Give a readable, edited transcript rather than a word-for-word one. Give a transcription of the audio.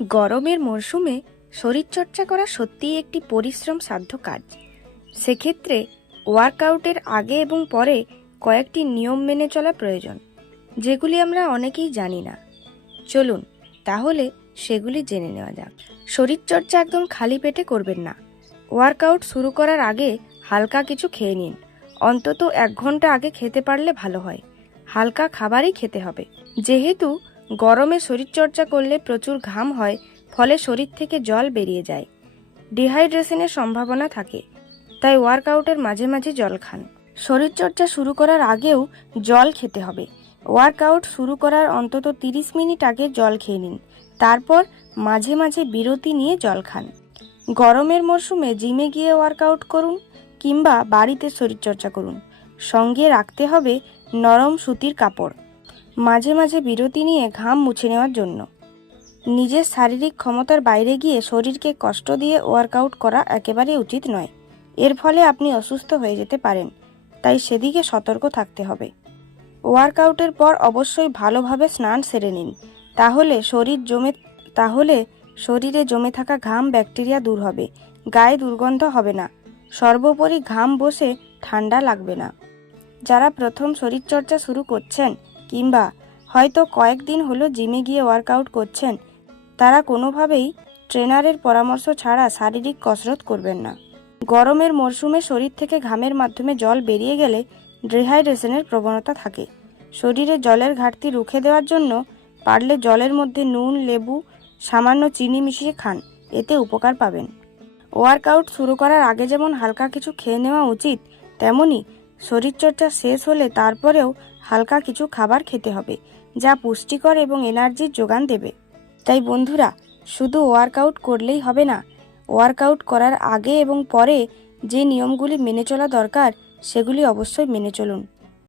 গরমের মরশুমে শরীরচর্চা করা সত্যিই একটি পরিশ্রম সাধ্য কাজ। সেক্ষেত্রে ওয়ার্কআউটের আগে এবং পরে কয়েকটি নিয়ম মেনে চলা প্রয়োজন, যেগুলি আমরা অনেকেই জানি না। চলুন তাহলে সেগুলি জেনে নেওয়া যাক। শরীরচর্চা একদম খালি পেটে করবেন না। ওয়ার্কআউট শুরু করার আগে হালকা কিছু খেয়ে নিন। অন্তত 1 ঘন্টা আগে খেতে পারলে ভালো হয়। হালকা খাবারই খেতে হবে। যেহেতু গরমে শরীরচর্চা করলে প্রচুর ঘাম হয়, ফলে শরীর থেকে জল বেরিয়ে যায়। ডিহাইড্রেশনের সম্ভাবনা থাকে, তাই ওয়ার্কআউটের মাঝে মাঝে জল খান। শরীরচর্চা শুরু করার আগেও জল খেতে হবে। ওয়ার্কআউট শুরু করার অন্তত 30 মিনিট আগে জল খেয়ে নিন। তারপর মাঝে মাঝে বিরতি নিয়ে জল খান। গরমের মরশুমে জিমে গিয়ে ওয়ার্কআউট করুন কিংবা বাড়িতে শরীরচর্চা করুন, সঙ্গে রাখতে হবে নরম সুতির কাপড়। মাঝে মাঝে বিরতি নিয়ে ঘাম মুছে নেওয়ার জন্য। নিজের শারীরিক ক্ষমতার বাইরে গিয়ে শরীরকে কষ্ট দিয়ে ওয়ার্কআউট করা একেবারেই উচিত নয়। এর ফলে আপনি অসুস্থ হয়ে যেতে পারেন, তাই সেদিকে সতর্ক থাকতে হবে। ওয়ার্কআউটের পর অবশ্যই ভালোভাবে স্নান সেরে নিন। তাহলে শরীরে জমে থাকা ঘাম ব্যাকটেরিয়া দূর হবে, গায়ে দুর্গন্ধ হবে না, সর্বোপরি ঘাম বসে ঠান্ডা লাগবে না। যারা প্রথম শরীরচর্চা শুরু করছেন কিংবা হয়তো কয়েকদিন হলো জিমে গিয়ে ওয়ার্কআউট করছেন, তারা কোনোভাবেই ট্রেনারের পরামর্শ ছাড়া শারীরিক কসরত করবেন না। গরমের মরশুমে শরীর থেকে ঘামের মাধ্যমে জল বেরিয়ে গেলে ডিহাইড্রেশনের প্রবণতা থাকে। শরীরে জলের ঘাটতি রুখে দেওয়ার জন্য পারলে জলের মধ্যে নুন, লেবু, সামান্য চিনি মিশিয়ে খান, এতে উপকার পাবেন। ওয়ার্কআউট শুরু করার আগে যেমন হালকা কিছু খেয়ে নেওয়া উচিত, তেমনি শরীরচর্চা শেষ হলে তারপরেও হালকা কিছু খাবার খেতে হবে, যা পুষ্টিকর এবং এনার্জির যোগান দেবে। তাই বন্ধুরা, শুধু ওয়ার্কআউট করলেই হবে না। ওয়ার্কআউট করার আগে এবং পরে যে নিয়মগুলি মেনে চলা দরকার, সেগুলি অবশ্যই মেনে চলুন।